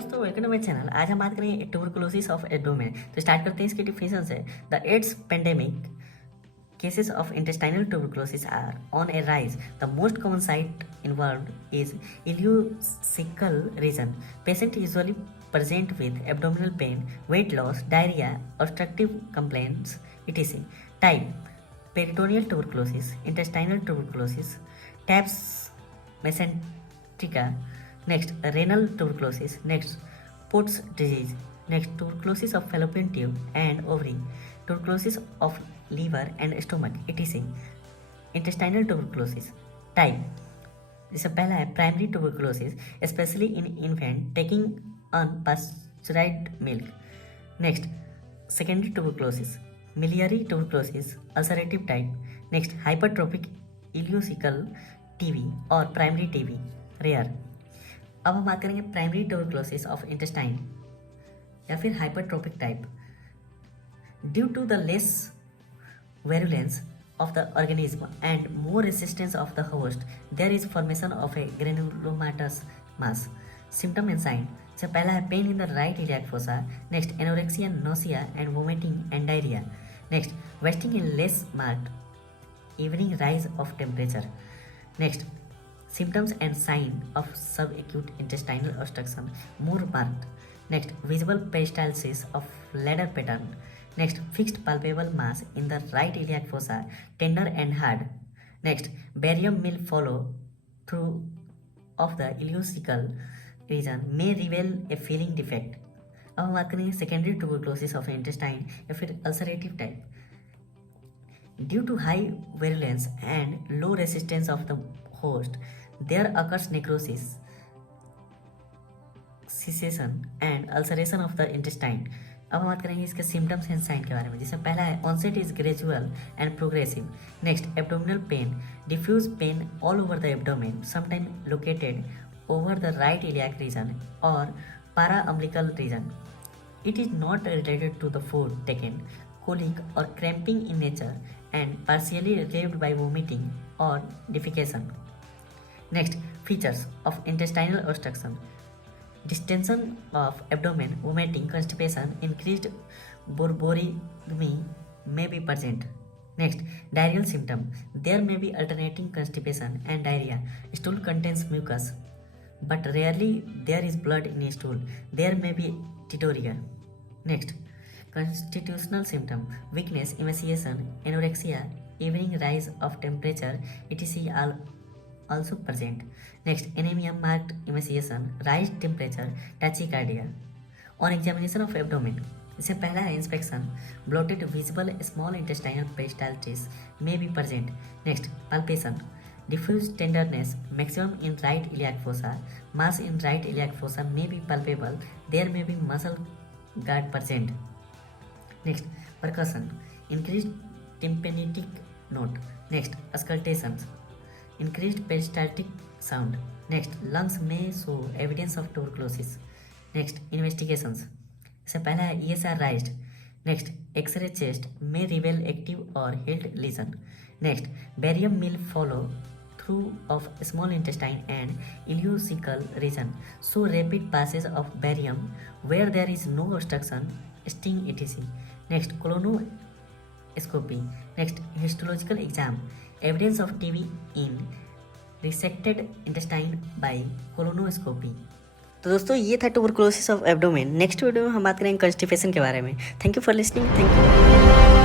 दोस्तों welcome to my channel. आज हम बात करेंगे ट्यूबरकुलोसिस ऑफ एब्डोमेन। तो स्टार्ट करते हैं। इसके डिफिनेशन से the AIDS pandemic cases of intestinal tuberculosis are on a rise. The most common site involved is ileocecal region. Patient usually present with abdominal pain, weight loss, diarrhea, obstructive complaints, etc. Type: peritoneal tuberculosis, intestinal tuberculosis, TAPS mesenterica. Next, renal tuberculosis. Next, Pott's disease. Next, tuberculosis of fallopian tube and ovary, tuberculosis of liver and stomach, etc. Intestinal tuberculosis. Type: जैसे पहला है primary tuberculosis, specially in infant taking unpasteurised milk. Next, secondary tuberculosis, miliary tuberculosis, ulcerative type. Next, hypertrophic ileocaecal TB और primary TB, rare. अब हम बात करेंगे primary tuberculosis of intestine या फिर hypertrophic type. Due to the less virulence of the organism and more resistance of the host, there is formation of a granulomatous mass. Symptom and sign. So पहला है pain in the right iliac fossa. Next, anorexia, nausea and vomiting and diarrhea. Next, wasting in less marked evening rise of temperature. Next, symptoms and sign of subacute intestinal obstruction more marked. Next, visible peristalsis of ladder pattern. Next, fixed palpable mass in the right iliac fossa, tender and hard. Next, barium will follow through of the ileocecal region may reveal a feeling defect. अब हम बात करेंगे secondary tuberculosis of intestine या फिर ulcerative type. Due to high virulence and low resistance of the host, there occurs necrosis, cessation and ulceration of the intestine. अब हम बात करेंगे इसके सिम्टम्स एंड साइन के बारे में. जैसे पहला है onset is gradual and progressive. Next, abdominal pain, diffuse pain all over the abdomen, sometime located over the right iliac region और para umbilical region. It is not related to the food taken, colic और cramping in nature and partially relieved by vomiting और defecation. Next, features of intestinal obstruction. Distension of abdomen, vomiting, constipation, increased borborygmy may be present. Next, diarrheal symptom. There may be alternating constipation and diarrhea. Stool contains mucus, but rarely there is blood in stool. There may be tituria. Next, constitutional symptom. Weakness, emaciation, anorexia, evening rise of temperature, etc. are also present. Next, anemia, marked emaciation, rise temperature, tachycardia. On examination of abdomen, इससे पहला है inspection. Bloated visible small intestinal peristalsis may be present. Next, palpation. Diffuse tenderness, maximum in right iliac fossa. Mass in right iliac fossa may be palpable. There may be muscle guard present. Next, percussion. Increased tympanic note. Next, auscultations. Increased peristaltic sound. Next, lungs may show evidence of tuberculosis. Next, investigations. इससे पहला है ESR raised. Next, X-ray chest may reveal active or healed lesion. Next, barium will follow through of small intestine and ileocecal region. So rapid passage of barium where there is no obstruction, sting, etc. Next, colonoscopy. Next, histological exam. Evidence of TB in resected intestine by colonoscopy. तो दोस्तों ये था tuberculosis of abdomen. Next video में हम बात करेंगे constipation के बारे में. Thank you for listening. Thank you.